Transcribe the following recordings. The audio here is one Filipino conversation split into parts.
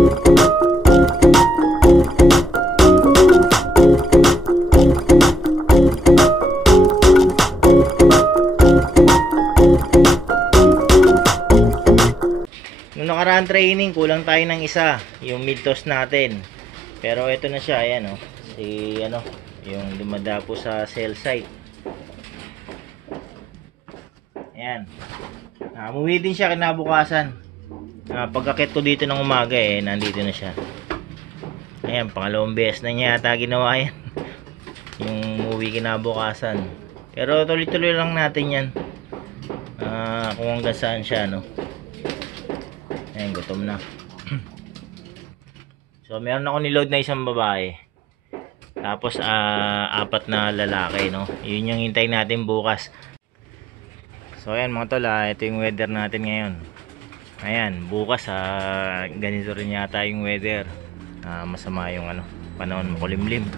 Nung nakaraan training, kulang tayo ng isa, yung mid toss natin. Pero ito na siya, ayan oh. Si ano, yung dumadapo sa cell site. Ayan. Umuwi din siya kinabukasan. Pagkakit ko dito ng umaga nandito na siya. Ayan, pangalawang beses na niya yata ginawa yan. Yung umuwi kinabukasan. Pero tuloy-tuloy lang natin yan. Kung hanggang saan siya, no. Ayan, gutom na. So meron ako niload na isang babae. Tapos 4 na lalaki, no. Yun yung hintay natin bukas. So ayan mga tol, ito yung weather natin ngayon. Ayan, bukas ganito rin yata yung weather. Masama yung panahon, makulimlim.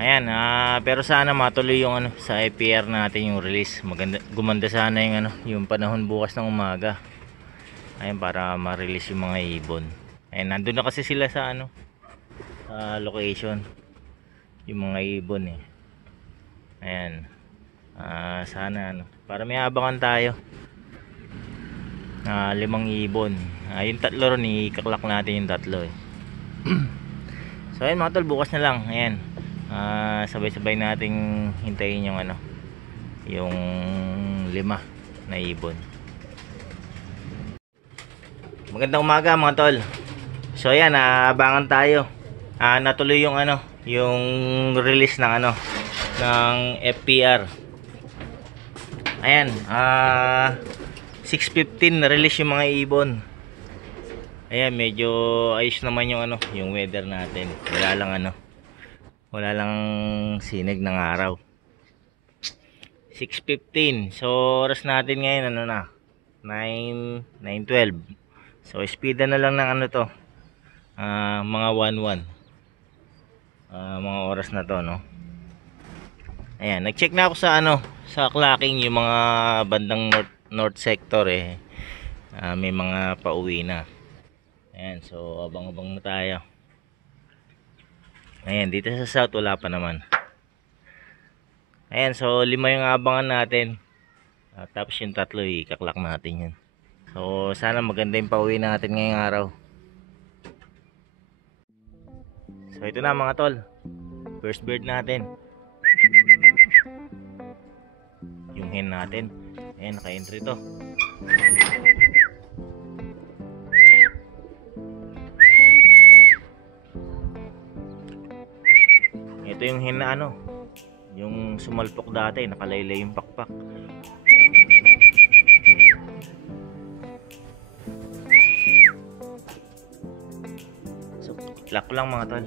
Ayan, pero sana matuloy yung sa IPR natin yung release. Gumanda sana yung yung panahon bukas ng umaga. Ayan, para ma-release yung mga ibon. Ayan, nandun na kasi sila sa sa location. Yung mga ibon Ayan. Sana para may abangan tayo. 5 ibon. Yung 3 ron, ikaklak natin yung 3 So ayan mga tol, bukas na lang. Ayan. Sabay-sabay nating hintayin yung yung 5 na ibon. Magandang umaga mga tol. So ayan, abangan tayo. Natuloy yung yung release ng ng FPR. Ayan, 6:15 na release yung mga ibon. Ayan, medyo ayos naman yung yung weather natin. Wala lang sinag ng araw. 6:15. So oras natin ngayon 9:12. So speedan na lang ng to. Mga 1:1. Mga oras na to, no. Ayan, nag-check na ako sa sa clocking yung mga bandang north sector may mga pauwi na. Ayan, so abang-abang na tayo. Ayan, dito sa south wala pa naman. Ayan, so 5 yung abangan natin. Tapos yung 3 ikaklak natin yan. So sana maganda yung pauwi natin ngayong araw. So ito na mga tol, first bird natin, yung hen natin. Ayan, naka-entry to. Ito yung hen na yung sumalpok dati, nakalaylay yung pakpak. So lock lang mga tol.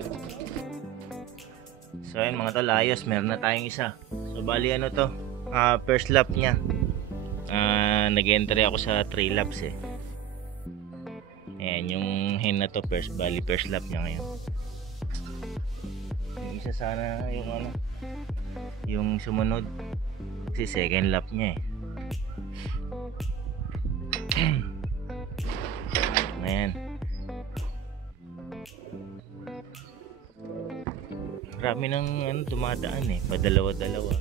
So ayun mga tol, ayos, meron na tayong isa. So bali to, first lap nya. Nag-entry ako sa 3 laps Ayan, yung hen na to first lap nya ngayon. Yung isa sana yung yung sumunod kasi second lap nya Ayan. Marami nang dumadaan padalawa-dalawa.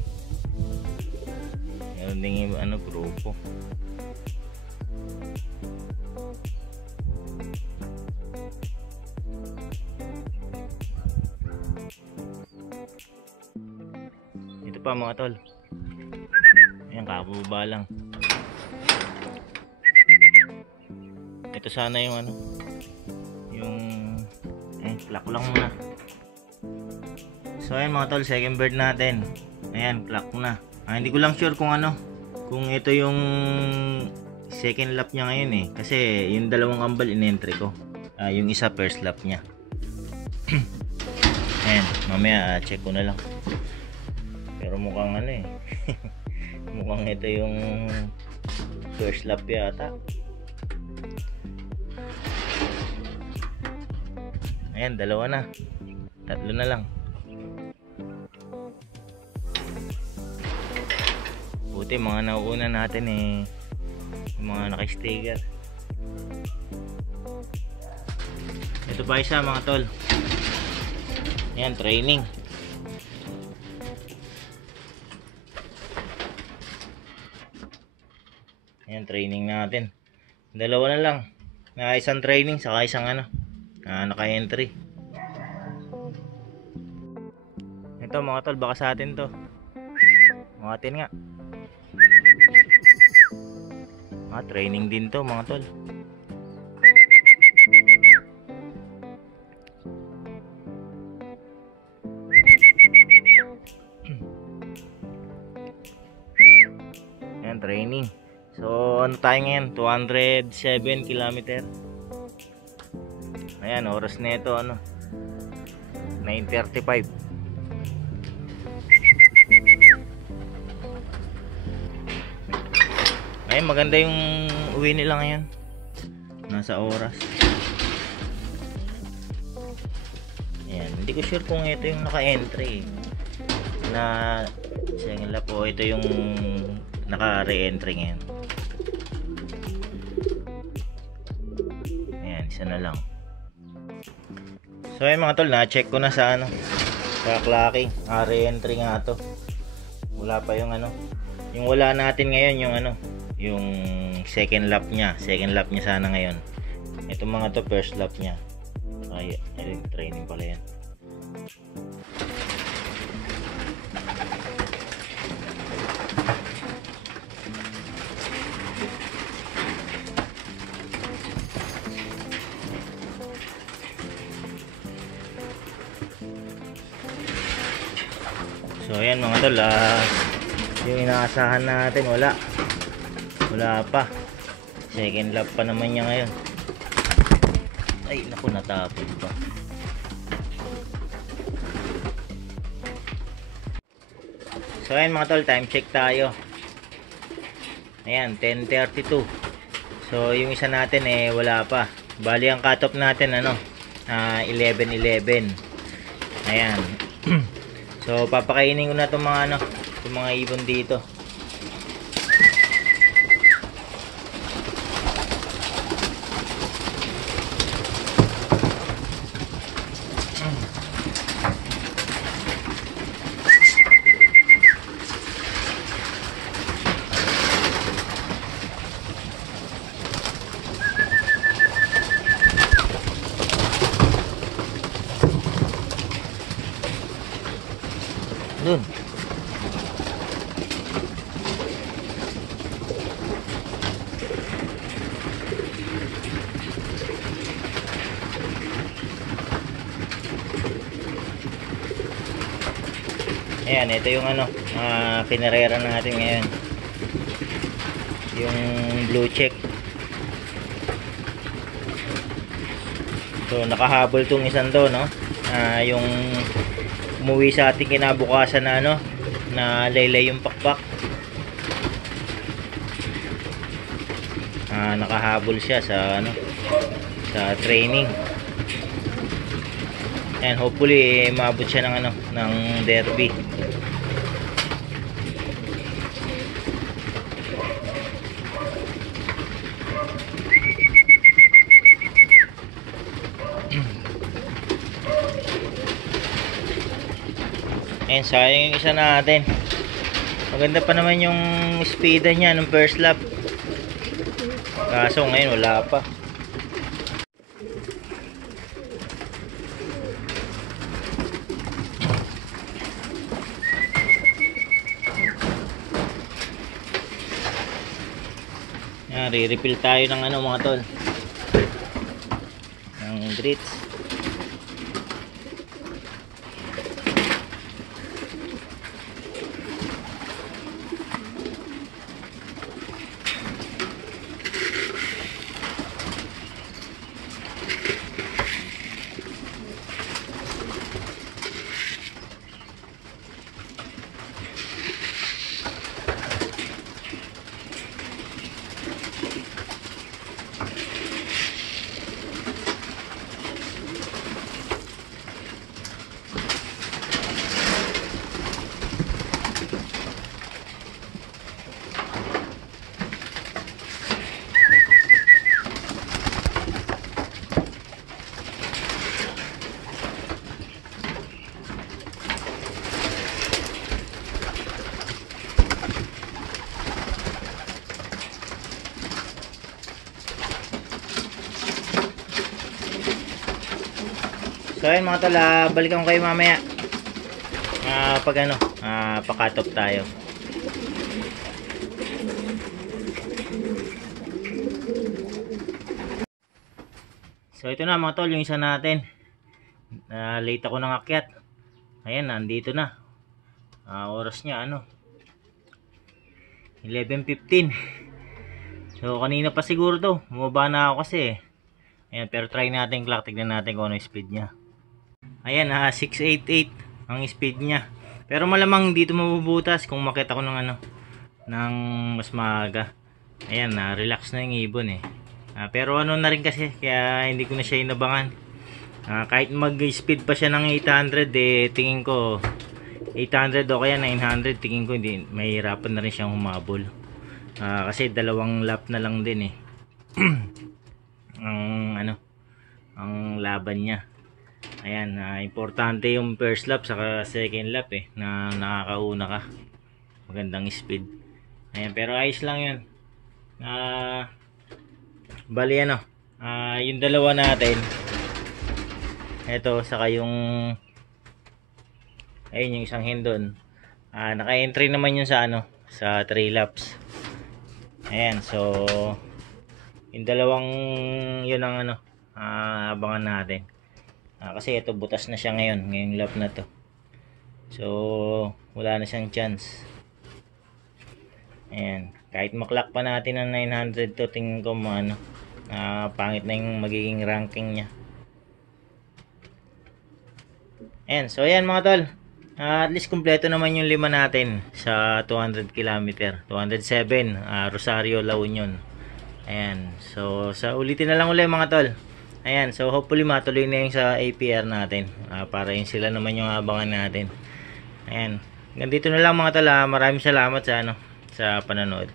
Meron din yung grupo. Ito pa mga tol. Ayan, kakababa lang. Ito sana yung yung clock lang muna. So ayan mga tol, second bird natin. Ayan, clock na. Hindi ko lang sure kung kung ito yung second lap niya ngayon kasi yung dalawang ambal in-entry ko. Yung isa first lap niya. Ayan, mamaya check ko na lang. Pero mukhang mukhang ito yung first lap yata. Ayan, 2 na. 3 na lang. Buti mga nauuna natin yung mga naka-sticker. Ito pa isa mga tol. Yan, training. Yan, training natin. Dalawa na lang. Isang training saka isang naka-entry. Ito mga tol, baka sa atin to. Mga atin nga. Training din to mga tol. Yan, training. So ano tayo ngayon? 207 km. Ayan, oras na ito 9:35. Ayun, maganda yung uwi nila ngayon. Nasa oras. Ayan, hindi ko sure kung ito yung naka-entry na second lap o ito yung naka-re-entry ngayon. Ayan, isa na lang. So ayun mga tol, na-check ko na sa sa clocking. Re-entry nga to. Wala pa yung yung wala natin ngayon yung second lap niya sana ngayon. Ito mga to first lap niya. Ay, training pala yan. So ayan mga tol, yung inaasahan natin wala pa. Second lap pa naman niya ngayon. Ay naku, natapon pa. So ayan mga tol, time check tayo. Ayan, 10:32. So yung isa natin wala pa. Bali ang cut off natin 11:11. Ayan. So papakainin ko na itong mga ibon dito. Dun. Ayan, ito yung kinarera natin ngayon. Yung blue check. So nakahabol tong isang to, yung umuwi sa ating kinabukasan na laylay yung pakpak. Nakahabol siya sa training. And hopefully maabot siya ng derby. Ayan, sayang yung isa natin. Maganda pa naman yung speed niya ng first lap. Kaso ngayon wala pa. Ayan, re-refill tayo ng mga tol. Ng grits. So ayun mga tol, balikan ko kayo mamaya. Pag ano, pa-cut off tayo. So ito na mga tol, yung isa natin. Late ako ng akyat. Ayan, nandito na. Oras niya ano, 11:15. So kanina pa siguro to, bumaba na ako kasi eh. Ayan, pero try natin clock, tignan natin kung ano yung speed niya. Ayan, 688 ang speed niya. Pero malamang dito mabubutas kung makita ko ng ano, ng mas maaga. Ayan, relax na yung ibon eh. Pero ano na rin kasi, kaya hindi ko na siya inabangan. Kahit mag-speed pa siya ng 800 eh, tingin ko 800 o kaya 900, tingin ko hindi, mahirapan na rin siyang humabol. Kasi dalawang lap na lang din eh. ang ano, ang laban niya. Ayan, importante yung first lap saka second lap eh, na nakakauna ka. Magandang speed. Ayan, pero ayos lang yun. Bali ano, yung dalawa natin, eto, saka yung ayun, yung isang hen doon, naka-entry naman yun sa ano, sa 3 laps. Ayan, so yung dalawang yun ang ano, abangan natin. Kasi ito butas na siya ngayong lap na to. So wala na siyang chance. Ayan, kahit maklak pa natin ng 900 to, tingin ko ano, pangit na yung magiging ranking niya. Ayan, so ayan mga tol, at least kumpleto naman yung 5 natin sa 200 km, 207, Rosario, La Union. Ayan, so sa ulitin na lang ulit mga tol. Ayan, so hopefully matuloy na yung sa APR natin, para yung sila naman yung abangan natin. Ayan, ganito na lang mga tol. Maraming salamat sa ano, sa panonood.